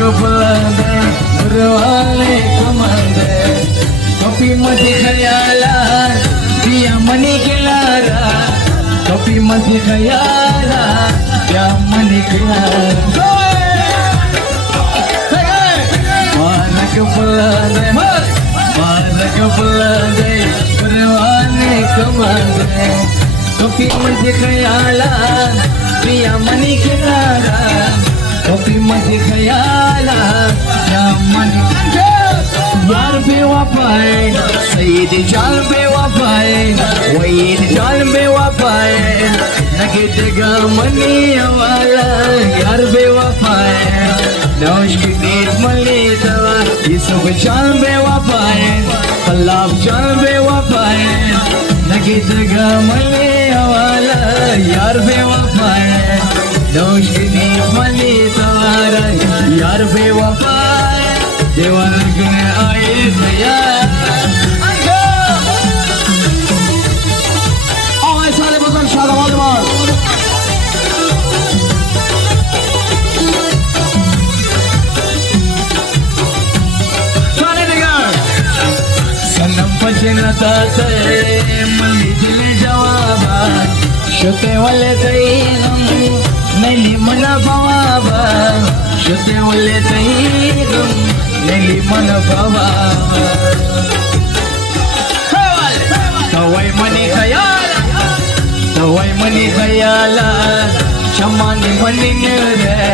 बुलंदे गुरवाले कमंदे copy मध्ये खयाला पिया money किनारा कॉपी मध्ये खयाला पिया मनी किनारा मारक बुलंदे गुरवाले कमंदे कॉपी मध्ये खयाला पिया मनी किनारा कॉपी मध्ये खयाला या मन यार बेवफाए सईद जान बेवफाए वहीद जान बेवफाए लगे जगह मनी वाला यार बेवफाए नौश की नीत मली दवा ये सब जान बेवफाए अल्लाह जान बेवफाए लगे जगह मनी वाला यार बेवफाए नौश की नीत मली दवा यार बेवफा देवान गुने आए सया आवाज सारे बदल शादा वादमार सारे निगार सनम पचना ताते मली दिल जवाबा शोते वाले तईगम नली मना बाबा शोते वाले तईगम नली मन बाबा तवै मनी खयाला शमानी मनी रे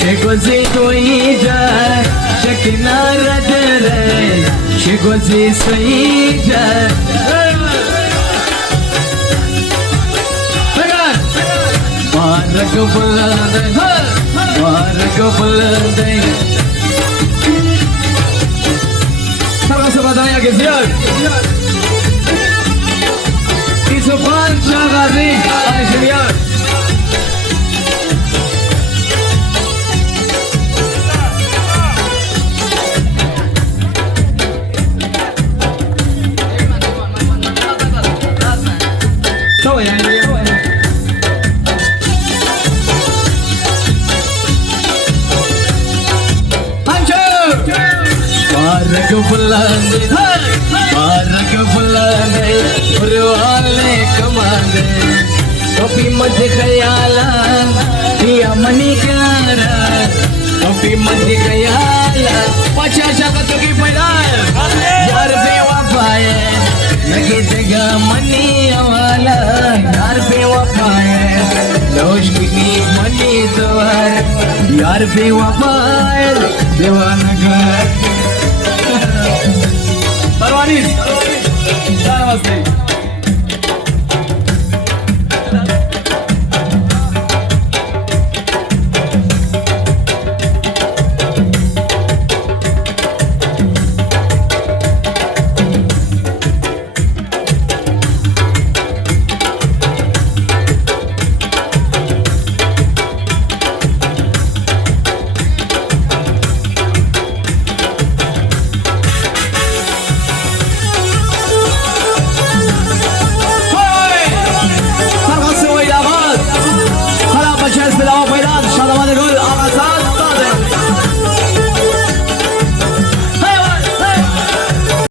शेगोजी तोई जा शकिना रद रे शेगोजी सही जा मारक बुलंदे se batalla que sea y su pancha gardí a enseñar मारक बुलंदे गुरवाले कमंदे कॉपी मध्ये खयाला पिया मनी किनारा कॉपी मध्ये खयाला पाचा शकत की पैदा यार बेवफाए लगे जगह मनी वाला यार बेवफाए नौश की नीत मनी द्वार यार बेवफाए देवानगर परवानीस 4 वाजते